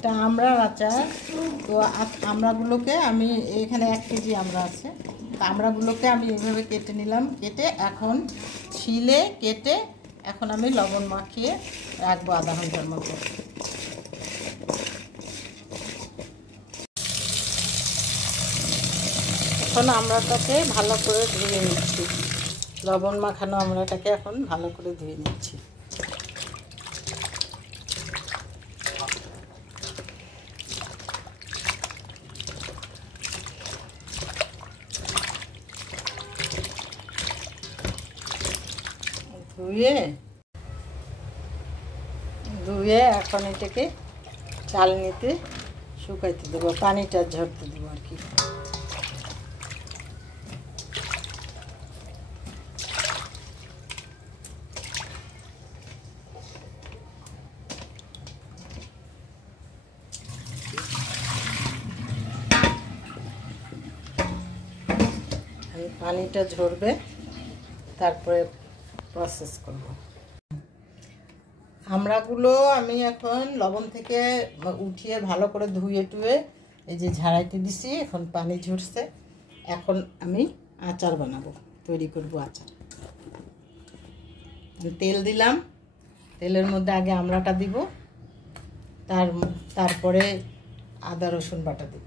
এটা আমড়ার আচার। তো আমড়াগুলোকে আমি এখানে 1 কেজি আমড়া আছে, তো আমড়াগুলোকে আমি এইভাবে কেটে নিলাম। কেটে এখন ছিলে কেটে এখন আমি লবণ মাখিয়ে রাখবো আধা ঘন্টার মতো। এখন আমড়াটাকে ভালো করে ধুয়ে নিচ্ছি, লবণ মাখানো আমড়াটাকে এখন ভালো করে ধুয়ে নিচ্ছি। ধুয়ে এখন এটাকে চালনিতে শুকাইতে দেবো, পানিটা ঝরতে দেবো আর কি। পানিটা ঝরবে তারপরে প্রসেস করব। আমড়াগুলো আমি এখন লবণ থেকে উঠিয়ে ভালো করে ধুয়ে টুয়ে এই যে ঝাড়াইতে দিছি, এখন পানি ঝরছে। এখন আমি আচার বানাবো, তৈরি করব আচার। তেল দিলাম, তেলের মধ্যে আগে আমড়াটা দিব, তারপরে আদা রসুন বাটা দিব।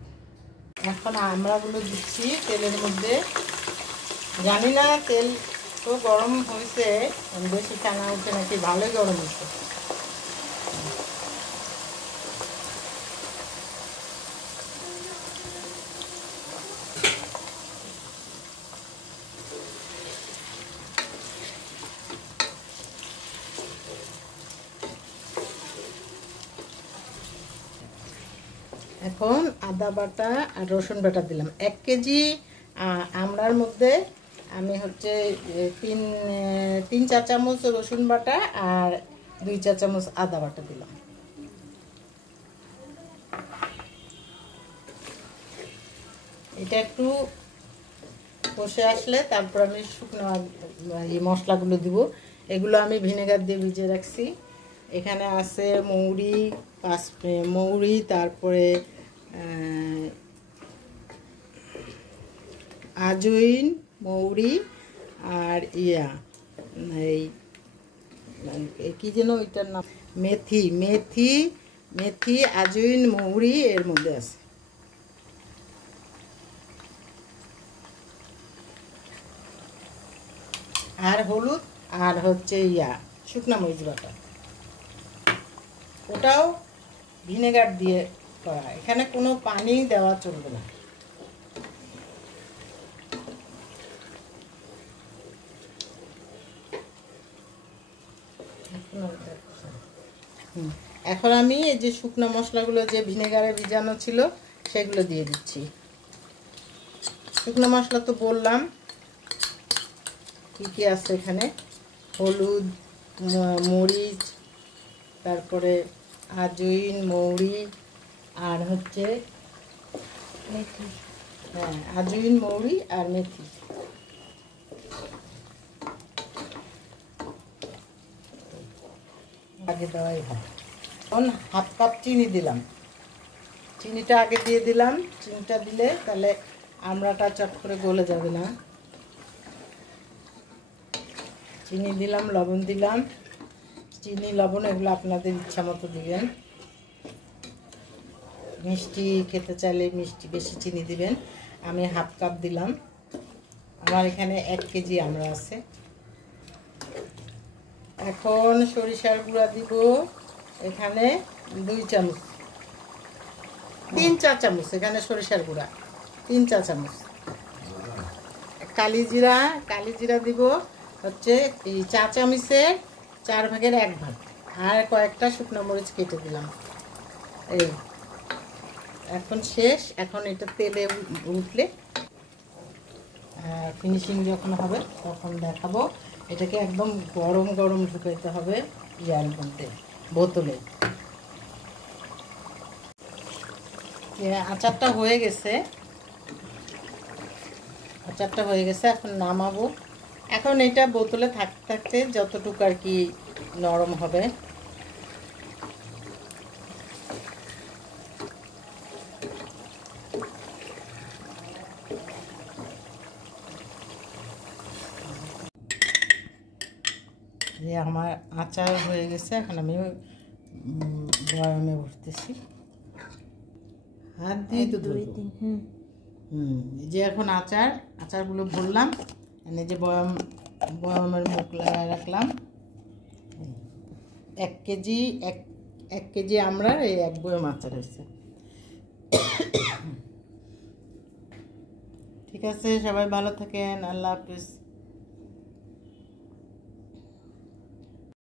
এখন আমড়াগুলো দিচ্ছি তেলের মধ্যে। জানি না তেল তো গরম হয়েছে, বেশি টানা উঠছে নাকি, ভালোই গরম হয়েছে। এখন আদা বাটা আর রসুন বাটা দিলাম। 1 কেজি আমড়ার মধ্যে আমি হচ্ছে 3 চা চামচ রসুন বাটা আর 2 চা চামচ আদা বাটা দিলাম। এটা একটু কষে আসলে তারপর আমি শুকনো এই মশলাগুলো দিব। এগুলো আমি ভিনেগার দিয়ে ভিজিয়ে রাখছি। এখানে আছে মৌরি, তারপরে আজওয়াইন, মৌরি আর এই কি যেন ওইটার নাম, মেথি, আজওয়াইন, মৌরি এর মধ্যে আছে। আর হলুদ আর হচ্ছে শুকনা মরিচ বাটা, ওটাও ভিনেগার দিয়ে করা। এখানে কোনো পানি দেওয়া চলবে না। এখন আমি এই যে শুকনো মশলাগুলো যে ভিনেগারে ভিজানো ছিল সেগুলো দিয়ে দিচ্ছি। শুকনো মশলা তো বললাম কি কি আছে এখানে, হলুদ, মরিচ, তারপরে আজওয়াইন, মৌরি আর হচ্ছে মেথি। হ্যাঁ, আজওয়াইন, মৌরি আর মেথি। আগে দেওয়াই হয়। এখন 1/2 কাপ চিনি দিলাম। চিনিটা আগে দিয়ে দিলাম, চিনিটা দিলে তাহলে আমড়াটা চট করে গলে যাবে না। চিনি দিলাম, লবণ দিলাম। চিনি লবণ এগুলো আপনাদের ইচ্ছা মতো দিবেন। মিষ্টি খেতে চাইলে মিষ্টি বেশি চিনি দিবেন। আমি 1/2 কাপ দিলাম। আমার এখানে 1 কেজি আমড়া আছে। এখন সরিষার গুঁড়া দিব এখানে 2 চামচ, 3 চা চামচ। এখানে সরিষার গুঁড়া 3 চা চামচ। কালি জিরা দিব হচ্ছে এই চা চামচের 4 ভাগের 1 ভাগ। আর কয়েকটা শুকনো মরিচ কেটে দিলাম। এই এখন শেষ। এখন এটা তেলে উঠলে ফিনিশিং যখন হবে তখন দেখাবো। এটাকে একদম গরম গরম ঢুকাইতে হবে ইয়ার মধ্যে, বোতলে। আচারটা হয়ে গেছে, এখন নামাবো। এখন এটা বোতলে থাকতে থাকতে যতটুকু আর কি নরম হবে এই আমার আচার হয়ে গেছে, এখন আমি বয়ামে ভরতেছি। হাত দিয়ে তো ধরবো। এই যে এখন আচারগুলো ভরলাম, এই যে বয়ামের মুখ লাগায় রাখলাম। 1 কেজি আমরা এই 1 বয়াম আচার হয়েছে। ঠিক আছে, সবাই ভালো থাকেন, আল্লাহ হাফিজ।